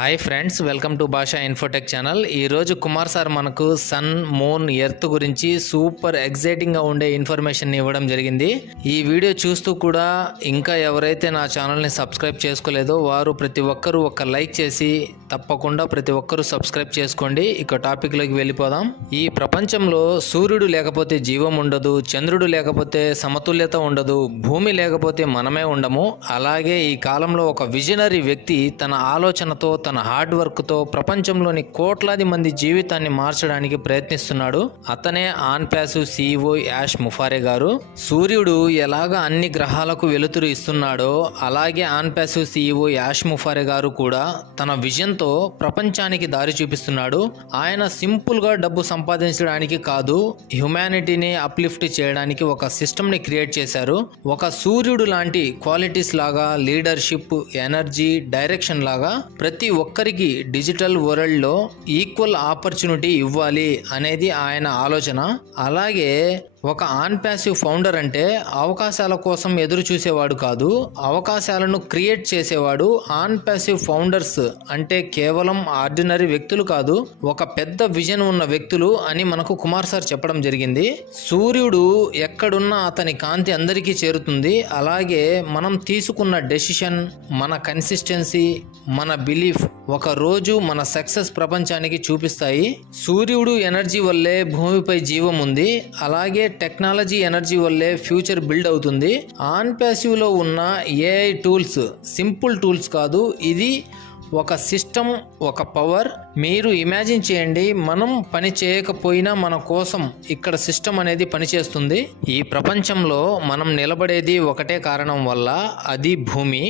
Hi friends, welcome to భాషా Infotech channel. ఈరోజు Kumar sir మనకు సన్, మూన్, ఎర్త్ గురించి సూపర్ ఎగ్జైటింగ్గా ఉండే ఇన్ఫర్మేషన్ ఇవ్వడం జరిగింది. ఈ వీడియో చూస్తూ కూడా ఇంకా ఎవరైతే నా ఛానల్ని సబ్స్క్రైబ్ చేసుకోలేదో వారు ప్రతి ఒక్కరూ ఒక లైక్ చేసి తప్పకుండా ప్రతి ఒక్కరూ సబ్స్క్రైబ్ చేసుకోండి. ఇక టాపిక్లోకి వెళ్ళిపోదాం. ఈ ప్రపంచంలో సూర్యుడు లేకపోతే జీవం ఉండదు, చంద్రుడు లేకపోతే సమతుల్యత ఉండదు, భూమి లేకపోతే మనమే ఉండము. అలాగే ఈ కాలంలో ఒక విజనరీ వ్యక్తి తన ఆలోచనతో, తన హార్డ్ వర్క్తో ప్రపంచంలోని కోట్లాది మంది జీవితాన్ని మార్చడానికి ప్రయత్నిస్తున్నాడు. అతనే ఆన్ ప్యాసివ్ CEO యాష్ ముఫారే గారు. సూర్యుడు ఎలాగ అన్ని గ్రహాలకు వెలుతురు ఇస్తున్నాడో అలాగే ఆన్ ప్యాసివ్ CEO యాష్ ముఫారే గారు కూడా తన విజన్తో ప్రపంచానికి దారి చూపిస్తున్నాడు. ఆయన సింపుల్గా డబ్బు సంపాదించడానికి కాదు, హ్యుమానిటీని అప్లిఫ్ట్ చేయడానికి ఒక సిస్టమ్ని క్రియేట్ చేశారు. ఒక సూర్యుడు లాంటి క్వాలిటీస్ లాగా, లీడర్షిప్, ఎనర్జీ, డైరెక్షన్ లాగా ప్రతి ఒక్కరికి డిజిటల్ వరల్డ్లో ఈక్వల్ ఆపర్చునిటీ ఇవ్వాలి అనేది ఆయన ఆలోచన. అలాగే ఒక ఆన్ ప్యాసివ్ ఫౌండర్ అంటే అవకాశాల కోసం ఎదురు చూసేవాడు కాదు, అవకాశాలను క్రియేట్ చేసేవాడు. ఆన్ ప్యాసివ్ ఫౌండర్స్ అంటే కేవలం ఆర్డినరీ వ్యక్తులు కాదు, ఒక పెద్ద విజన్ ఉన్న వ్యక్తులు అని మనకు కుమార్ సార్ చెప్పడం జరిగింది. సూర్యుడు ఎక్కడున్నా అతని కాంతి అందరికీ చేరుతుంది. అలాగే మనం తీసుకున్న డెసిషన్, మన కన్సిస్టెన్సీ, మన బిలీఫ్ ఒక రోజు మన సక్సెస్ ప్రపంచానికి చూపిస్తాయి. సూర్యుడు ఎనర్జీ వల్లే భూమిపై జీవం ఉంది. అలాగే టెక్నాలజీ ఎనర్జీ వల్లే ఫ్యూచర్ బిల్డ్ అవుతుంది. ఆన్ ప్యాసివ్ లో ఉన్న AI టూల్స్ సింపుల్ టూల్స్ కాదు, ఇది ఒక సిస్టమ్, ఒక పవర్. మీరు ఇమాజిన్ చేయండి, మనం పని చేయకపోయినా మన కోసం ఇక్కడ సిస్టమ్ అనేది పనిచేస్తుంది. ఈ ప్రపంచంలో మనం నిలబడేది ఒకటే కారణం వల్ల, అది భూమి.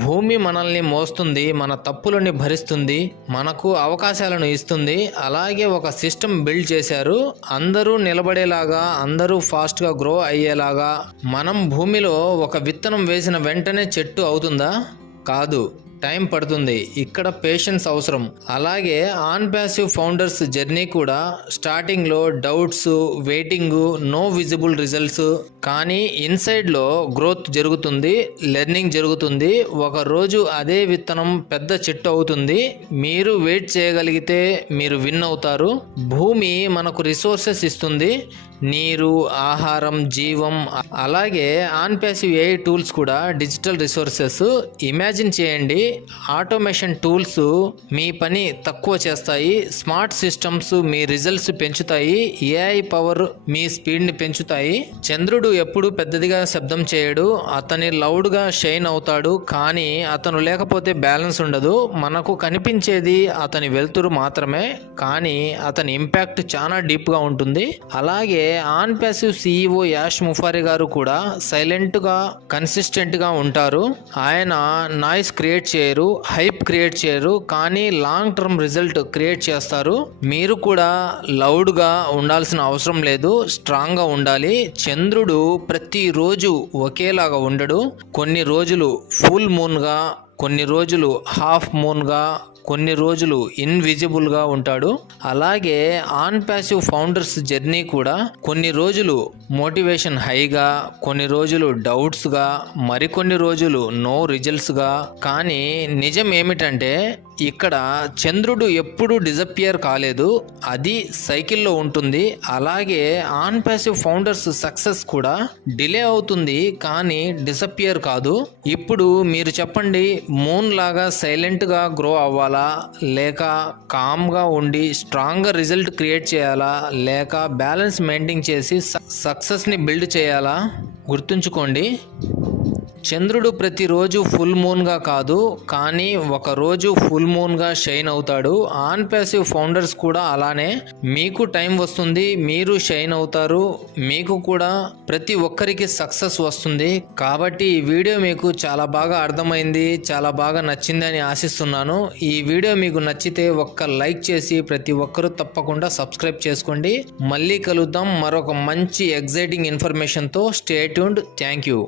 భూమి మనల్ని మోస్తుంది, మన తప్పులని భరిస్తుంది, మనకు అవకాశాలను ఇస్తుంది. అలాగే ఒక సిస్టమ్ బిల్డ్ చేశారు, అందరూ నిలబడేలాగా, అందరూ ఫాస్ట్గా గ్రో అయ్యేలాగా. మనం భూమిలో ఒక విత్తనం వేసిన వెంటనే చెట్టు అవుతుందా? కాదు, టైం పడుతుంది. ఇక్కడ పేషెన్స్ అవసరం. అలాగే ఆన్ ప్యాసివ్ ఫౌండర్స్ జర్నీ కూడా స్టార్టింగ్లో doubts, waiting, no visible results. కానీ ఇన్సైడ్లో గ్రోత్ జరుగుతుంది, లెర్నింగ్ జరుగుతుంది. ఒక రోజు అదే విత్తనం పెద్ద చెట్టు అవుతుంది. మీరు వెయిట్ చేయగలిగితే మీరు విన్ అవుతారు. భూమి మనకు రిసోర్సెస్ ఇస్తుంది, నీరు, ఆహారం, జీవం. అలాగే ఆన్ ప్యాసివ్ AI టూల్స్ కూడా డిజిటల్ రిసోర్సెస్. ఇమాజిన్ చేయండి, ఆటోమేషన్ టూల్స్ మీ పని తక్కువ చేస్తాయి, స్మార్ట్ సిస్టమ్స్ మీ రిజల్ట్స్ పెంచుతాయి, AI పవర్ మీ స్పీడ్ని పెంచుతాయి. చంద్రుడు ఎప్పుడు పెద్దదిగా శబ్దం చేయడు, అతని లౌడ్గా షైన్ అవుతాడు. కానీ అతను లేకపోతే బ్యాలెన్స్ ఉండదు. మనకు కనిపించేది అతని వెలుతురు మాత్రమే, కానీ అతని ఇంపాక్ట్ చాలా డీప్గా ఉంటుంది. అలాగే ఆన్ ప్యాసివ్ CEO యాష్ ముఫారే గారు కూడా సైలెంట్గా, కన్సిస్టెంట్గా ఉంటారు. ఆయన నాయిస్ క్రియేట్ చేయరు, హైప్ క్రియేట్ చేయరు, కానీ లాంగ్ టర్మ్ రిజల్ట్ క్రియేట్ చేస్తారు. మీరు కూడా లౌడ్గా ఉండాల్సిన అవసరం లేదు, స్ట్రాంగ్గా ఉండాలి. చంద్రుడు ప్రతిరోజు ఒకేలాగా ఉండడు. కొన్ని రోజులు ఫుల్ మూన్గా, కొన్ని రోజులు హాఫ్ మూన్గా, కొన్ని రోజులు ఇన్విజిబుల్గా ఉంటాడు. అలాగే ఆన్ ప్యాసివ్ ఫౌండర్స్ జర్నీ కూడా కొన్ని రోజులు మోటివేషన్ హైగా, కొన్ని రోజులు డౌట్స్గా, మరికొన్ని రోజులు నో రిజల్ట్స్గా. కానీ నిజం ఏమిటంటే ఇక్కడ చంద్రుడు ఎప్పుడు డిజపియర్ కాలేదు, అది సైకిల్లో ఉంటుంది. అలాగే ఆన్ ప్యాసివ్ ఫౌండర్స్ సక్సెస్ కూడా డిలే అవుతుంది, కానీ డిసపియర్ కాదు. ఇప్పుడు మీరు చెప్పండి, మూన్ లాగా సైలెంట్గా గ్రో అవ్వాలా, లేక కామ్గా ఉండి స్ట్రాంగ్గా రిజల్ట్ క్రియేట్ చేయాలా, లేక బ్యాలెన్స్ మెయింటైన్ చేసి సక్సెస్ని బిల్డ్ చేయాలా? గుర్తుంచుకోండి, చంద్రుడు ప్రతిరోజు ఫుల్ మూన్గా కాదు, కానీ ఒకరోజు ఫుల్ మూన్గా షైన్ అవుతాడు. ఆన్ ప్యాసివ్ ఫౌండర్స్ కూడా అలానే. మీకు టైం వస్తుంది, మీరు షైన్ అవుతారు, మీకు కూడా ప్రతి ఒక్కరికి సక్సెస్ వస్తుంది. కాబట్టి ఈ వీడియో మీకు చాలా బాగా అర్థమైంది, చాలా బాగా నచ్చిందని ఆశిస్తున్నాను. ఈ వీడియో మీకు నచ్చితే ఒక్క లైక్ చేసి ప్రతి ఒక్కరూ తప్పకుండా సబ్స్క్రైబ్ చేసుకోండి. మళ్ళీ కలుద్దాం మరొక మంచి ఎగ్జైటింగ్ ఇన్ఫర్మేషన్తో. Stay tuned. Thank you.